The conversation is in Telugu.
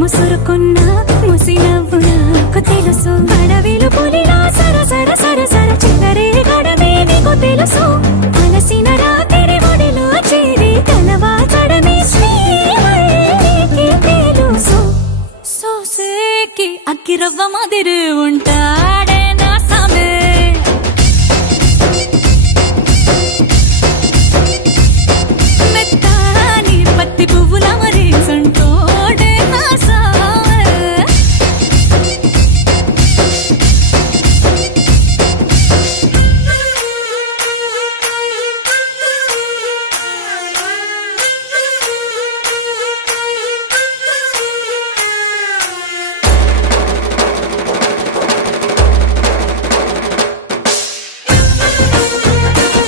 ముసురుకున్న ముసి నవ్వు నాకు తెలుసు. అడవిలు పులిలా సర సర సర సర చెలరే గడమే నీకు తెలుసు.